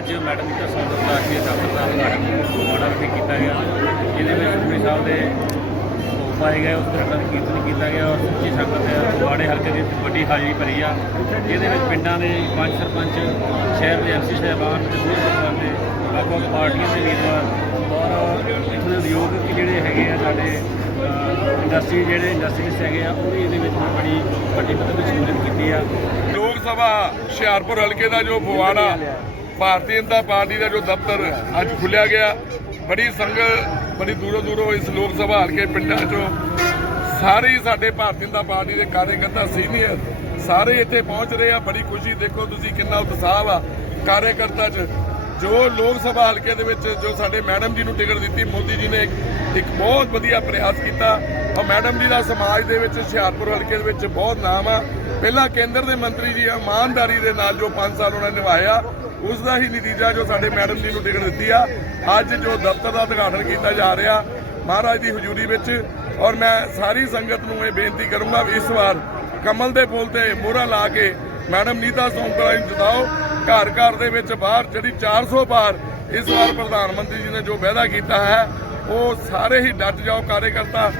ਅੱਜ ਮੈਡਮ ਜੀ ਦਾ ਸੌਂਦਰ ਦਾ ਜੀ ਦਫ਼ਤਰ ਦਾ ਉਦਘਾਟਨ ਮਾੜਾ ਵਿਖੇ ਕੀਤਾ ਗਿਆ। ਜਿਹਦੇ ਵਿੱਚ ਗੁਰੂ ਸਾਹਿਬ ਦੇ ਭੋਗ ਪਾਏ ਗਏ, ਉਸ ਤਰ੍ਹਾਂ ਦਾ ਕੀਰਤਨ ਕੀਤਾ ਗਿਆ ਔਰ ਸੱਚੀ ਸੰਗਤ ਫਗਵਾੜੇ ਹਲਕੇ ਦੀ ਵੱਡੀ ਹਾਜ਼ਰੀ ਭਰੀ ਆ। ਜਿਹਦੇ ਵਿੱਚ ਪਿੰਡਾਂ ਦੇ ਪੰਜ ਸਰਪੰਚ, ਸ਼ਹਿਰ ਦੇ ਐਮਸੀ ਸਾਹਿਬਾਨ ਤੇ ਹੋਰ ਲੋਕਾਂ ਦੇ ਵੱਖ ਵੱਖ ਪਾਰਟੀਆਂ ਦੇ ਵੀਰਵਾਰ ਔਰ ਇੱਥੋਂ ਦੇ ਉਦਯੋਗਿਕ ਜਿਹੜੇ ਹੈਗੇ ਆ, ਸਾਡੇ ਇੰਡਸਟਰੀ ਜਿਹੜੇ ਇੰਡਸਟਰੀਜ਼ ਹੈਗੇ ਆ, ਉਹ ਵੀ ਇਹਦੇ ਵਿੱਚ ਬੜੀ ਵੱਡੀ ਪੱਧਰ ਤੇ ਸ਼ਮੂਲੀਅਤ ਕੀਤੀ ਆ। ਲੋਕ ਸਭਾ ਹੁਸ਼ਿਆਰਪੁਰ ਹਲਕੇ ਦਾ ਜੋ ਫਗਵਾੜਾ ਭਾਰਤੀ ਜਨਤਾ ਪਾਰਟੀ ਦਾ ਜੋ ਦਫ਼ਤਰ ਅੱਜ ਖੁੱਲਿਆ ਗਿਆ, ਬੜੀ ਸੰਗਤ ਬੜੀ ਦੂਰੋਂ ਦੂਰੋਂ ਇਸ ਲੋਕ ਸਭਾ ਹਲਕੇ ਪਿੰਡਾਂ ਚੋਂ ਸਾਰੇ ਸਾਡੇ ਭਾਰਤੀ ਜਨਤਾ ਪਾਰਟੀ ਦੇ ਕਾਰਜਕਰਤਾ ਸੀਨੀਅਰ ਸਾਰੇ ਇੱਥੇ ਪਹੁੰਚ ਰਹੇ ਆ, ਬੜੀ ਖੁਸ਼ੀ, ਦੇਖੋ ਤੁਸੀਂ ਕਿੰਨਾ ਉਤਸ਼ਾਹ ਆ ਕਾਰਜਕਰਤਾ 'ਚ। ਜੋ ਲੋਕ ਸਭਾ ਹਲਕੇ ਦੇ ਵਿੱਚ ਜੋ ਸਾਡੇ ਮੈਡਮ ਜੀ ਨੂੰ ਟਿਕਟ ਦਿੱਤੀ, ਮੋਦੀ ਜੀ ਨੇ ਇੱਕ- ਇੱਕ ਬਹੁਤ ਵਧੀਆ ਪ੍ਰਯਾਸ ਕੀਤਾ। ਔਰ ਮੈਡਮ ਜੀ ਦਾ ਸਮਾਜ ਦੇ ਵਿੱਚ, ਹੁਸ਼ਿਆਰਪੁਰ ਹਲਕੇ ਦੇ ਵਿੱਚ ਬਹੁਤ ਨਾਮ ਆ। ਪਹਿਲਾਂ ਕੇਂਦਰ ਦੇ ਮੰਤਰੀ ਜੀ ਇਮਾਨਦਾਰੀ ਦੇ ਨਾਲ ਜੋ 5 ਸਾਲ ਉਹਨਾਂ ਨੇ ਨਿਭਾਇਆ ਉਸ ਦਾ ਹੀ ਨਤੀਜਾ ਜੋ ਸਾਡੇ ਮੈਡਮ ਜੀ ਨੂੰ ਟਿਕਟ ਦਿੱਤੀ ਆ। ਅੱਜ ਜੋ ਦਫ਼ਤਰ ਦਾ ਉਦਘਾਟਨ ਕੀਤਾ ਜਾ ਰਿਹਾ, ਮਹਾਰਾਜ ਦੀ ਹਜ਼ੂਰੀ ਵਿੱਚ, ਔਰ ਮੈਂ ਸਾਰੀ ਸੰਗਤ ਨੂੰ ਇਹ ਬੇਨਤੀ ਕਰੂੰਗਾ ਵੀ ਇਸ ਵਾਰ ਕਮਲ ਦੇ ਫੁੱਲ ਤੇ ਮੋਹਰਾ ਲਾ ਕੇ ਮੈਡਮ ਨੀਤਾ ਸੌਂਕਰਾ ਨੂੰ ਜਿਤਾਓ। ਘਰ ਘਰ ਦੇ ਵਿੱਚ ਬਾਹਰ ਜਿਹੜੀ 400 ਬਾਰ ਇਸ ਵਾਰ ਪ੍ਰਧਾਨ ਮੰਤਰੀ ਜੀ ਨੇ ਜੋ ਵਾਅਦਾ ਕੀਤਾ ਹੈ, ਉਹ ਸਾਰੇ ਹੀ ਡਟ ਜਾਓ, ਕਾਰਜਕਰਤਾ।